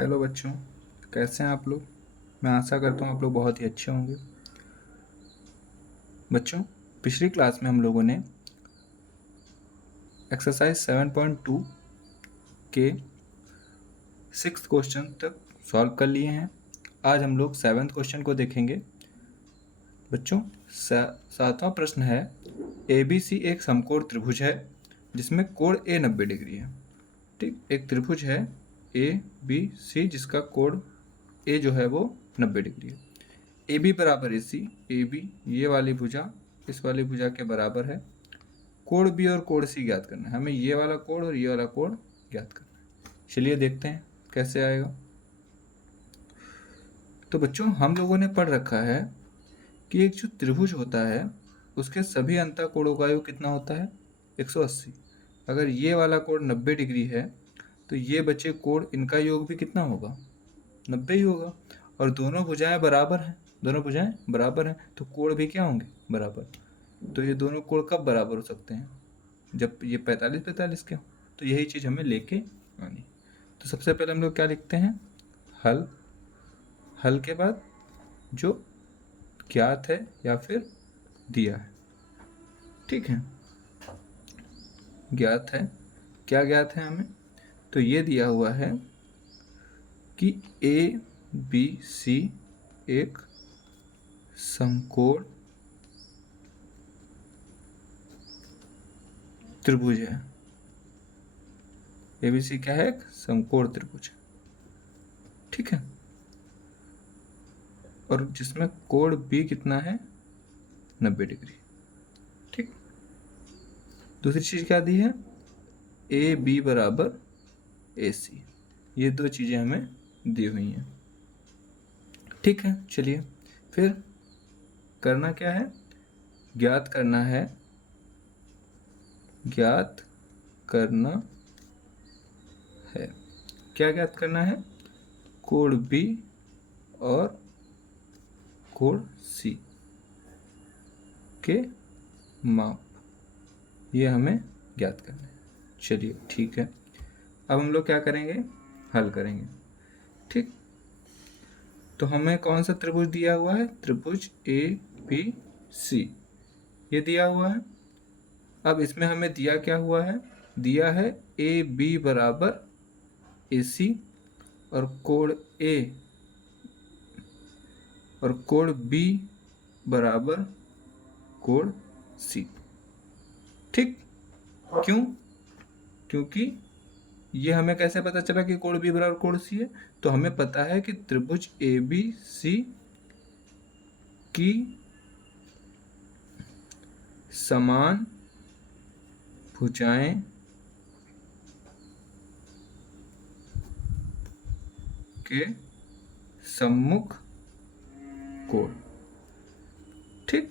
Hello बच्चों, कैसे हैं आप लोग। मैं आशा करता हूँ आप लोग बहुत ही अच्छे होंगे। बच्चों, पिछली क्लास में हम लोगों ने एक्सरसाइज 7.2 के 6th क्वेश्चन तक सॉल्व कर लिए हैं। आज हम लोग 7th क्वेश्चन को देखेंगे। बच्चों, 7वां प्रश्न है, ABC एक समकोण त्रिभुज है जिसमें कोण A 90 डिग्री है। ठीक, एक त्रिभुज है ABC जिसका कोण A जो है वो 90 डिग्री है। AB बराबर AC, AB ये वाली भुजा इस वाली भुजा के बराबर है। कोण B और कोण C ज्ञात करना है। हमें ये वाला कोण और ये वाला कोण ज्ञात करना है। चलिए देखते हैं कैसे आएगा। तो बच्चों, हम लोगों ने पढ़ रखा है कि एक जो त्रिभुज होता है उसके सभी अंतःकोणों का योग कितना होता है, 180। अगर ये वाला कोण 90 डिग्री है तो ये बचे कोण, इनका योग भी कितना होगा, 90 ही होगा। और दोनों भुजाएं बराबर हैं, दोनों भुजाएं बराबर हैं तो कोण भी क्या होंगे, बराबर। तो ये दोनों कोण कब बराबर हो सकते हैं, जब ये 45-45 के हो। तो यही चीज़ हमें लेके आनी। तो सबसे पहले हम लोग क्या लिखते हैं, हल। हल के बाद जो ज्ञात है या फिर दिया है। ठीक है, ज्ञात है, क्या ज्ञात है हमें, तो ये दिया हुआ है कि ABC एक समकोण त्रिभुज है। ABC क्या है, एक समकोण त्रिभुज। ठीक है, और जिसमें कोण B कितना है, 90 डिग्री। ठीक, दूसरी चीज क्या दी है, AB बराबर AC। ये दो चीजें हमें दी हुई हैं। ठीक है, चलिए फिर करना क्या है, ज्ञात करना है, ज्ञात करना है। क्या ज्ञात करना है, कोण B और कोण C के माप, ये हमें ज्ञात करना है। चलिए ठीक है, अब हम लोग क्या करेंगे, हल करेंगे। ठीक, तो हमें कौन सा त्रिभुज दिया हुआ है, त्रिभुज ABC ये दिया हुआ है। अब इसमें हमें दिया क्या हुआ है, दिया है AB बराबर AC और कोण B बराबर कोण C। ठीक, क्यों, क्योंकि ये हमें कैसे पता चला कि कोण B बराबर कोण C है, तो हमें पता है कि त्रिभुज ABC की समान भुजाएं के सम्मुख कोण। ठीक,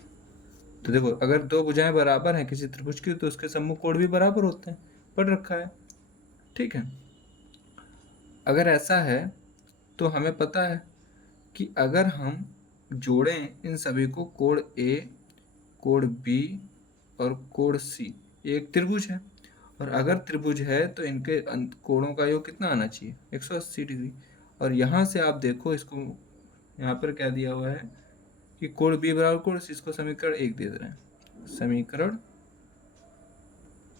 तो देखो, अगर दो भुजाएं बराबर हैं किसी त्रिभुज की तो उसके सम्मुख कोण भी बराबर होते हैं, पढ़ रखा है। ठीक है, अगर ऐसा है तो हमें पता है कि अगर हम जोड़ें इन सभी को, कोण A, कोण B और कोण C, ये एक त्रिभुज है। और अगर त्रिभुज है तो इनके कोणों का योग कितना आना चाहिए, 180 डिग्री। और यहाँ से आप देखो, इसको यहाँ पर क्या दिया हुआ है कि कोण B बराबर कोण C, इसको समीकरण 1 दे रहे हैं। समीकरण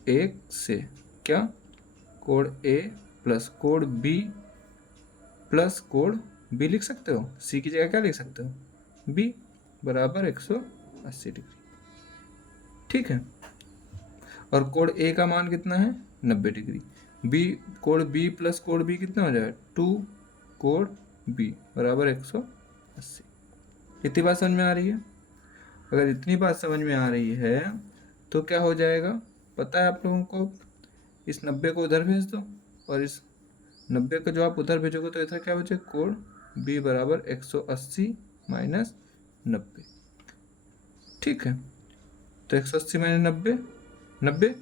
1 से क्या, कोण A प्लस कोण B प्लस कोण B लिख सकते हो, C की जगह क्या लिख सकते हो, B बराबर 180 डिग्री। ठीक है, और कोण A का मान कितना है, 90 डिग्री। B, कोण B प्लस कोण B कितना हो जाएगा, 2 कोण B बराबर 180। इतनी बात समझ में आ रही है। अगर इतनी बात समझ में आ रही है तो क्या हो जाएगा, पता है आप लोगों को, इस 90 को उधर भेज दो और इस 90 को जो आप उधर भेजोगे तो इधर क्या बचेगा, कोण B बराबर 180 माइनस 90। ठीक है, तो 180 माइनस 90, 90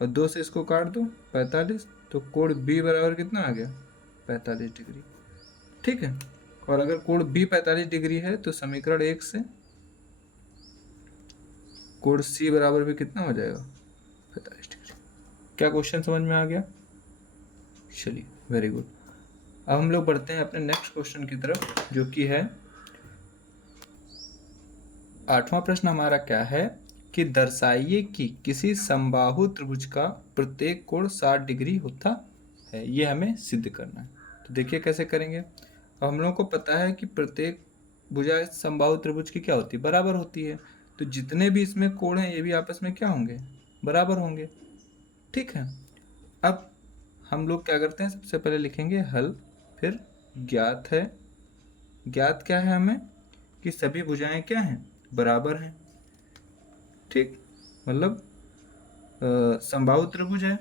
और 2 से इसको काट दो, 45। तो कोण B बराबर कितना आ गया, 45 डिग्री। ठीक है, और अगर कोण B 45 डिग्री है तो समीकरण 1 से कोण C बराबर भी कितना हो जाएगा, 45 डिग्री। क्या क्वेश्चन समझ में आ गया, चलिए वेरी गुड। अब हम लोग बढ़ते हैं अपने नेक्स्ट क्वेश्चन की तरफ, जो कि है 8वां प्रश्न हमारा क्या है कि दर्शाइए कि किसी समबाहु त्रिभुज का प्रत्येक कोण 60 डिग्री होता है। ये हमें सिद्ध करना है। तो देखिए कैसे करेंगे। अब हम लोगों को पता है कि प्रत्येक भुजा समबाहु त्रिभुज की क्या होती है, बराबर होती है। तो जितने भी इसमें कोण हैं ये भी आपस में क्या होंगे, बराबर होंगे। ठीक है। अब हम लोग क्या करते हैं, सबसे पहले लिखेंगे हल, फिर ज्ञात है। ज्ञात क्या है हमें कि सभी भुजाएं क्या हैं, बराबर हैं। ठीक, मतलब समबाहु त्रिभुज है,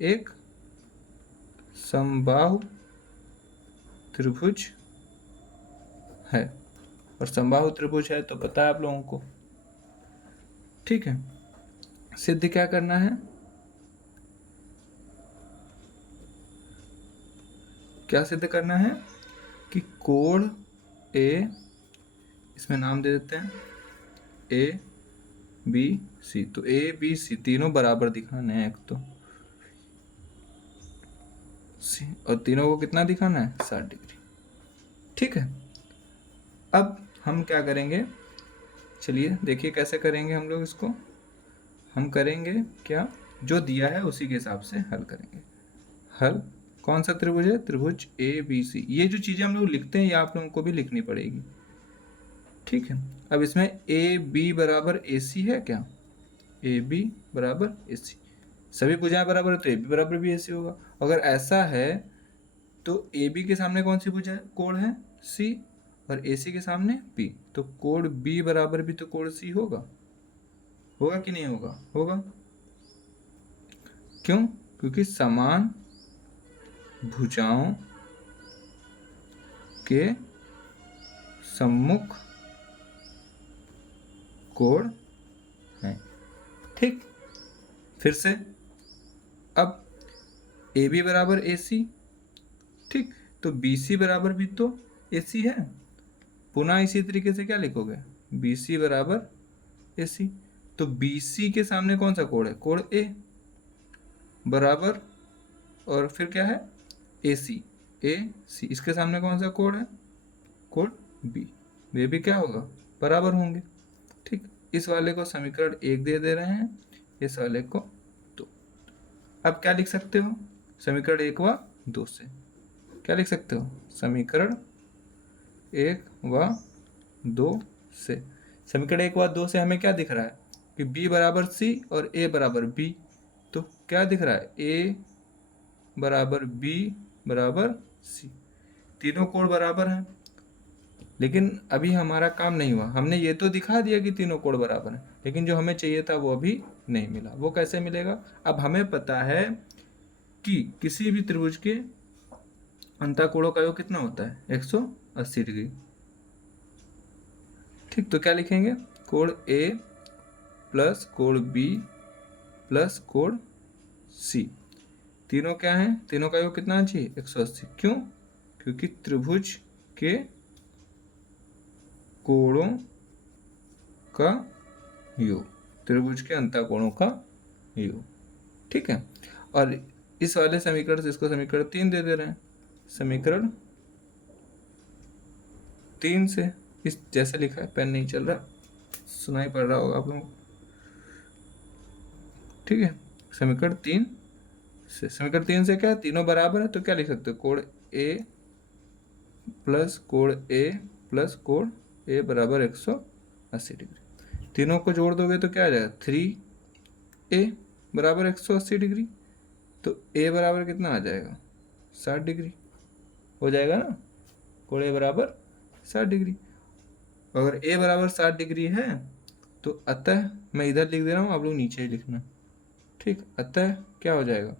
एक समबाहु त्रिभुज है, और समबाहु त्रिभुज है तो पता है आप लोगों को। ठीक है, सिद्ध क्या करना है, क्या सिद्ध करना है कि कोण ए, इसमें नाम दे देते हैं ए बी सी। तो ए बी सी तीनों बराबर दिखाने हैं एक तो, सी, और तीनों को कितना दिखाना है, 60 डिग्री। ठीक है। अब हम क्या करेंगे, चलिए देखिए कैसे करेंगे हम लोग इसको। हम करेंगे क्या, जो दिया है उसी के हिसाब से हल करेंगे। हल कौन सा त्रिभुज है, त्रिभुज ए बी सी। ये जो चीजें हम लोग लिखते हैं ये आप लोगों को भी लिखनी पड़ेगी। ठीक है। अब इसमें ए बी बराबर ए सी है क्या, ए बी बराबर ए सी, सभी भुजाएं बराबर है तो ए बी बराबर भी ए सी होगा। अगर ऐसा है तो ए बी के सामने कौन सी भुजा कोण है, सी, और ए सी के सामने बी, तो कोण बी बराबर भी तो कोण सी होगा। होगा कि नहीं होगा, होगा। क्यों, क्योंकि समान भुजाओं के सम्मुख कोण है। ठीक, फिर से अब ए बी बराबर ए सी, ठीक, तो बी सी बराबर भी तो ए सी है। पुनः इसी तरीके से क्या लिखोगे, बी सी बराबर ए सी, तो बी सी के सामने कौन सा कोण है, कोण ए बराबर, और फिर क्या है ए सी, ए सी, इसके सामने कौन सा कोण है, कोण बी, वे भी क्या होगा, बराबर होंगे। ठीक, इस वाले को समीकरण 1 दे रहे हैं, इस वाले को 2। अब क्या लिख सकते हो, समीकरण 1 व 2 से क्या लिख सकते हो, समीकरण 1 व 2 से, समीकरण 1 व 2 से हमें क्या दिख रहा है कि b बराबर c और a बराबर b। तो क्या दिख रहा है, a बराबर b बराबर c, तीनों कोण बराबर हैं। लेकिन अभी हमारा काम नहीं हुआ, हमने ये तो दिखा दिया कि तीनों कोण बराबर हैं, लेकिन जो हमें चाहिए था वो अभी नहीं मिला। वो कैसे मिलेगा, अब हमें पता है कि किसी भी त्रिभुज के अंतःकोणों का योग कितना होता है, 180 डिग्री। ठीक, तो क्या लिखेंगे, कोण ए प्लस कोण बी प्लस कोण सी, तीनों क्या है, तीनों का योग कितना चाहिए, 180। क्यों, क्योंकि त्रिभुज के कोणों का योग, त्रिभुज के अंतःकोणों का योग। ठीक है, और इस वाले समीकरण से इसको समीकरण 3 दे रहे हैं, समीकरण 3 से इस जैसे लिखा है, पेन नहीं चल रहा, सुनाई पड़ रहा होगा आप लोगों को। ठीक है, समीकरण 3 से, समीकरण 3 से क्या है, तीनों बराबर है तो क्या लिख सकते हो, कोण ए प्लस कोण ए प्लस कोण ए बराबर 180 डिग्री। तीनों को जोड़ दोगे तो क्या आ जाएगा, 3a बराबर 180 डिग्री, तो a बराबर कितना आ जाएगा, 60 डिग्री हो जाएगा ना, कोण a बराबर 60 डिग्री। अगर a बराबर 60 डिग्री है तो अतः, मैं इधर लिख दे रहा हूँ, आप लोग नीचे ही लिखना। ठीक, अतः क्या हो जाएगा,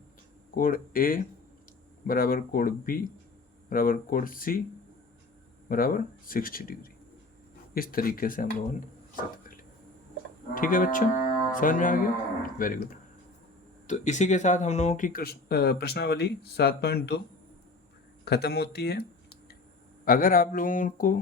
कोण a बराबर कोण b बराबर कोण c बराबर 60 डिग्री। इस तरीके से हम लोगों ने सिद्ध कर लिया। ठीक है बच्चों, समझ में आ गया, वेरी गुड। तो इसी के साथ हम लोगों की प्रश्नावली 7.2 खत्म होती है। अगर आप लोगों को